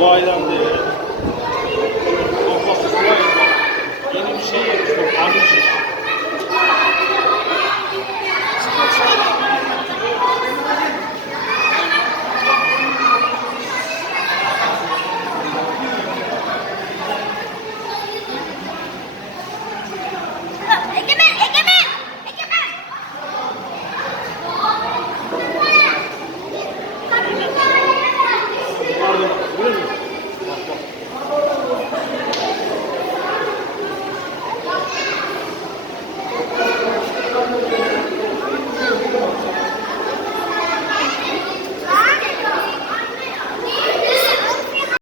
Bu aydan beri kafası suya yeni bir şey yemiş. Karnı şiş. Pardon, buyurun.